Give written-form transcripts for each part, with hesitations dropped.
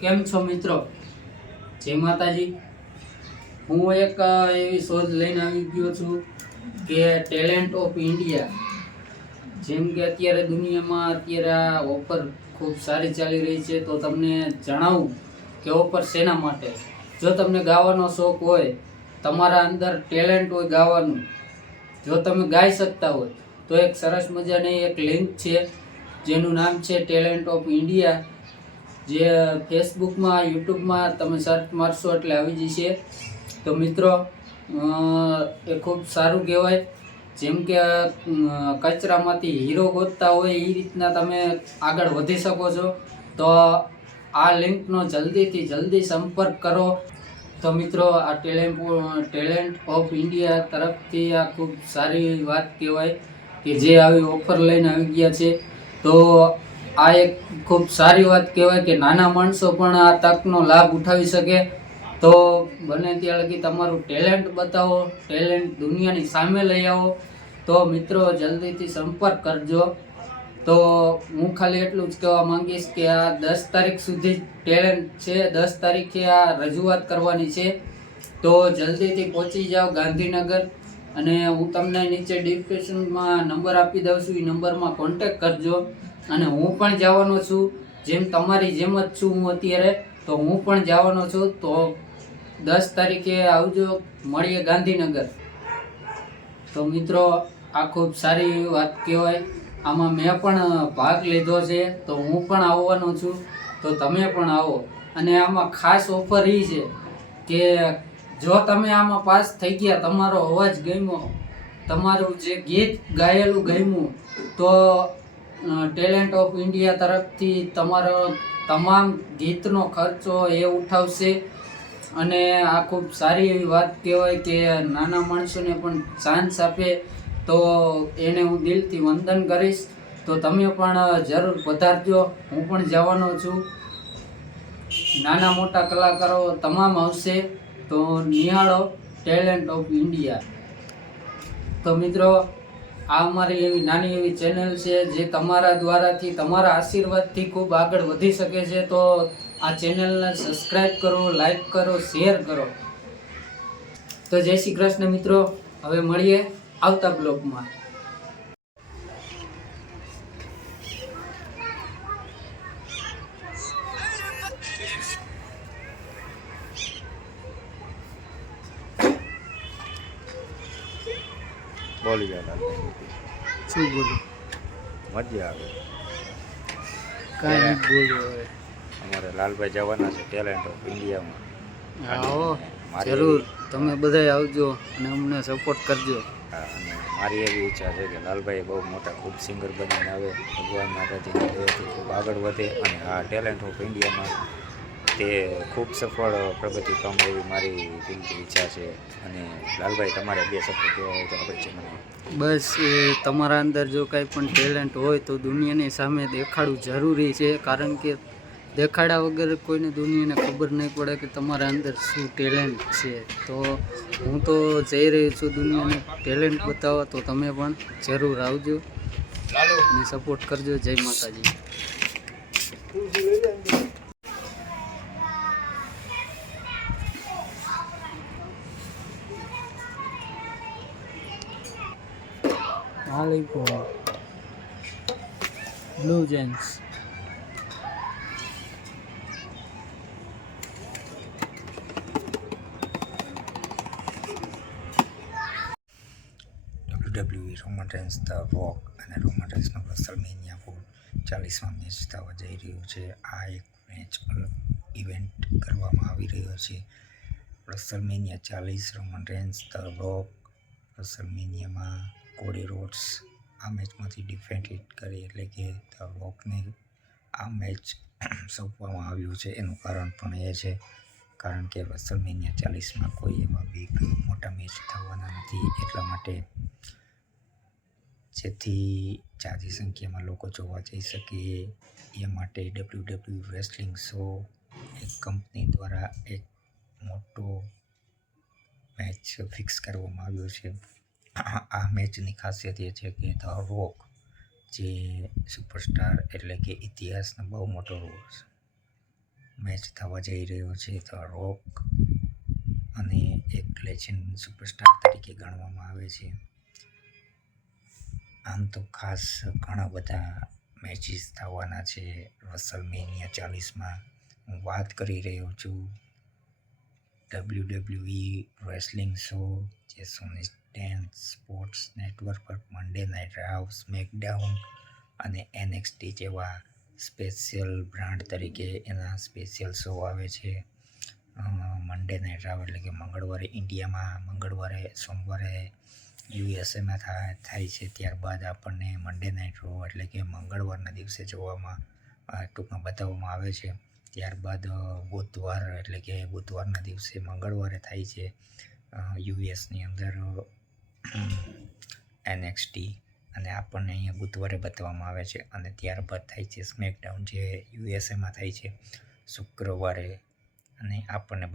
કેમ છો મિત્રો? જય માતાજી। હું એક એવી શોધ લઈને આવી ગયો છું કે ટેલેન્ટ ઓફ ઇન્ડિયા। જેમ કે અત્યારે દુનિયામાં આ ઓફર ખૂબ સારી ચાલી રહી છે, તો તમને જણાવું કે ઓફર શેના માટે। જો તમને ગાવાનો શોખ હોય, તમારા અંદર ટેલેન્ટ હોય ગાવાનું, જો તમે ગાઈ શકતા હોય, તો એક સરસ મજાની એક લિંક છે જેનું નામ છે ટેલેન્ટ ઓફ ઇન્ડિયા, જે ફેસબુકમાં, યુટ્યુબમાં તમે સર્ચ મારશો એટલે આવી જશે। તો મિત્રો, એ ખૂબ સારું કહેવાય। જેમ કે કચરામાંથી હીરો ગોતતા હોય એ રીતના તમે આગળ વધી શકો છો। તો આ લિંકનો જલ્દીથી જલ્દી સંપર્ક કરો। તો મિત્રો, આ ટેલેન્ટ ઓફ ઇન્ડિયા તરફથી આ ખૂબ સારી વાત કહેવાય કે જે આવી ઓફર લઈને આવી ગયા છે। તો આ એક ખૂબ સારી વાત કહેવાય કે નાના માણસો પણ આ તકનો લાભ ઉઠાવી શકે। તો બને ત્યાં લગી તમારું ટેલેન્ટ બતાવો, ટેલેન્ટ દુનિયાની સામે લઈ આવો। તો મિત્રો, જલ્દીથી સંપર્ક કરજો। તો હું ખાલી એટલું જ કહેવા માંગીશ કે આ 10 તારીખ સુધી ટેલેન્ટ છે, 10 તારીખે આ રજૂઆત કરવાની છે। તો જલ્દીથી પહોંચી જાઓ ગાંધીનગર, અને હું તમને નીચે ડિસ્ક્રિપ્શનમાં નંબર આપી દઉં છું, એ નંબરમાં કોન્ટેક કરજો। અને હું પણ જવાનો છું, જેમ તમારી જેમ જ છું હું અત્યારે, તો હું પણ જવાનો છું। તો 10 તારીખે આવજો, મળીએ ગાંધીનગર। તો મિત્રો, આ ખૂબ સારી વાત કહેવાય। આમાં મેં પણ ભાગ લીધો છે, તો હું પણ આવવાનો છું। તો તમે પણ આવો। અને આમાં ખાસ ઓફર એ છે કે જો તમે આમાં પાસ થઈ ગયા, તમારો અવાજ ગમ્યો, તમારું જે ગીત ગાયેલું ગમ્યું, તો ટેલેન્ટ ઓફ ઇન્ડિયા તરફથી તમારો તમામ ગીતનો ખર્ચો એ ઉઠાવશે। અને આ ખૂબ સારી એવી વાત કહેવાય કે નાના માણસોને પણ ચાન્સ આપે। તો એને હું દિલથી વંદન કરીશ। તો તમે પણ જરૂર પધારજો, હું પણ જવાનો છું। નાના મોટા કલાકારો તમામ આવશે। તો નિહાળો ટેલેન્ટ ઓફ ઇન્ડિયા। તો મિત્રો, આ અમારી એવી નાની એવી ચેનલ છે જે તમારા દ્વારાથી, તમારા આશીર્વાદથી ખૂબ આગળ વધી શકે છે। તો આ ચેનલને સબસ્ક્રાઈબ કરો, લાઈક કરો, શેર કરો। તો જય શ્રી કૃષ્ણ મિત્રો, હવે મળીએ આવતા બ્લોગમાં। બોલી ગયા શું બોલું? મજા આવે। કાંઈ બોલું હવે? અમારે લાલભાઈ જવાના છે ટેલેન્ટ ઓફ ઇન્ડિયામાં। આવો જરૂર, તમે બધાય આવજો અને અમને સપોર્ટ કરજો। અને મારી એવી ઈચ્છા છે કે લાલભાઈ બહુ મોટા ખૂબ સિંગર બનીને આવે, ભગવાન માતાજીની દયાથી ખૂબ આગળ વધે, અને આ ટેલેન્ટ ઓફ ઇન્ડિયામાં તે ખૂબ સફળ પ્રગતિ પામે એવી મારી દિલથી ઈચ્છા છે। અને લાલભાઈ, તમારે 2 શબ્દ કહેવા હોય તો આપણે છે મને? બસ, એ તમારા અંદર જો કાંઈ પણ ટેલેન્ટ હોય તો દુનિયાની સામે દેખાડવું જરૂરી છે। કારણ કે દેખાડ્યા વગર કોઈને દુનિયાને ખબર નહીં પડે કે તમારા અંદર શું ટેલેન્ટ છે। તો હું તો જઈ રહ્યો છું દુનિયાને ટેલેન્ટ બતાવવા। તો તમે પણ જરૂર આવજો અને સપોર્ટ કરજો। જય માતાજી। Blue jeans WWE Roman Reigns the Rock અને રોમન રેન્સનો રેસલમેનિયા 40માં મેચ થવા જઈ રહ્યો છે। આ એક મેચ અલગ ઇવેન્ટ કરવામાં આવી રહ્યો છે। WrestleMania 40 Roman Reigns the Rock રેસલમેનિયામાં કોડી રોડ્સ આ મેચમાંથી ડિફેન્ડ કરી, એટલે કે ધ રોકને આ મેચ સોંપવામાં આવ્યું છે। એનું કારણ પણ એ છે કારણ કે રેસલમેનિયા 40માં કોઈ એવા બિગ મોટા મેચ થવાના નથી, એટલા માટે, જેથી જાજી સંખ્યામાં લોકો જોવા જઈ શકે એ માટે WWE રેસલિંગ શો એક કંપની દ્વારા એક મોટો મેચ ફિક્સ કરવામાં આવ્યો છે। આ મેચની ખાસિયત એ છે કે ધ રોક જે સુપરસ્ટાર એટલે કે ઇતિહાસનો બહુ મોટો મેચ થવા જઈ રહ્યો છે. તો રોક અને એક લેજેન્ડ સુપરસ્ટાર તરીકે ગણવામાં આવે છે. આમ તો ખાસ ઘણા બધા મેચીસ થવાના છે રેસલમેનિયા 40માં. હું વાત કરી રહ્યો છું WWE રેસલિંગ શો, જે સોની ટેન સ્પોર્ટ્સ નેટવર્ક પર મંડે નાઇટ રાવ, સ્મેકડાઉન અને NXT જેવા સ્પેશિયલ બ્રાન્ડ તરીકે એના સ્પેશિયલ શો આવે છે. મંડે નાઇટ રાવ એટલે કે મંગળવારે ઇન્ડિયામાં, મંગળવારે સોમવારે યુએસએમાં થાય છે. ત્યારબાદ આપણને મંડે નાઇટ રો એટલે કે મંગળવારના દિવસે ટૂંકમાં બતાવવામાં આવે છે. ત્યારબાદ બુધવાર એટલે કે બુધવારના દિવસે મંગળવારે થાય છે યુએસની અંદર NXT, અને આપણને અહીંયા બુધવારે બતાવવામાં આવે છે. અને ત્યારબાદ થાય છે સ્મેકડાઉન, જે યુએસએમાં થાય છે શુક્રવારે, અને આપણને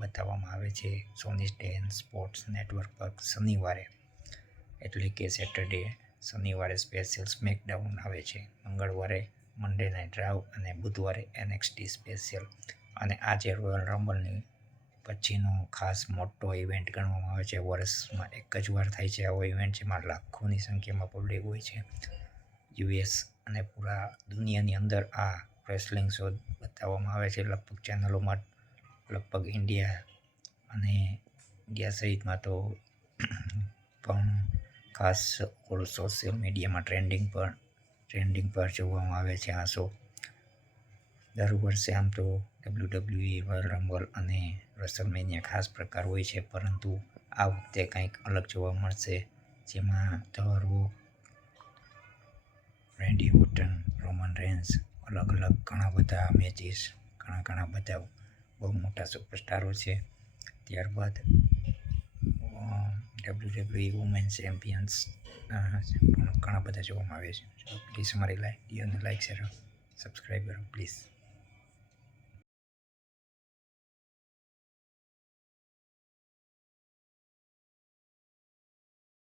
બતાવવામાં આવે છે સોની ટેન સ્પોર્ટ્સ નેટવર્ક પર શનિવારે, એટલે કે સેટરડે. શનિવારે સ્પેશિયલ સ્મેકડાઉન આવે છે, મંગળવારે મંડે નાઇટ રાવ અને બુધવારે NXT સ્પેશિયલ. અને આજે રોયલ રમ્બલની પછીનો ખાસ મોટો ઇવેન્ટ ગણવામાં આવે છે. વર્ષમાં એક જ વાર થાય છે આવો ઇવેન્ટ, જેમાં લાખોની સંખ્યામાં પબ્લિક હોય છે. યુએસ અને પૂરા દુનિયાની અંદર આ રેસલિંગ શો બતાવવામાં આવે છે લગભગ ચેનલોમાં, લગભગ ઇન્ડિયા સહિતમાં તો પણ ખાસ સોશિયલ મીડિયામાં ટ્રેન્ડિંગ પર જોવામાં આવે છે આ શો. દર વર્ષે આમ તો WWE રોયલ રમ્બલ અને રેસલમેનિયા ખાસ પ્રકાર હોય છે, પરંતુ આ વખતે કંઈક અલગ જોવા મળશે, જેમાં the Rock, Randy Orton, Roman Reigns, અલગ ઘણા બધા મેચીસ, ઘણા બધા બહુ મોટા સુપરસ્ટારો છે. ત્યારબાદ WWE વુમેન ચેમ્પિયન્સ પણ ઘણા બધા જોવામાં આવે છે. પ્લીઝ અમારી લાઈક શેર સબસ્ક્રાઈબ કરો પ્લીઝ.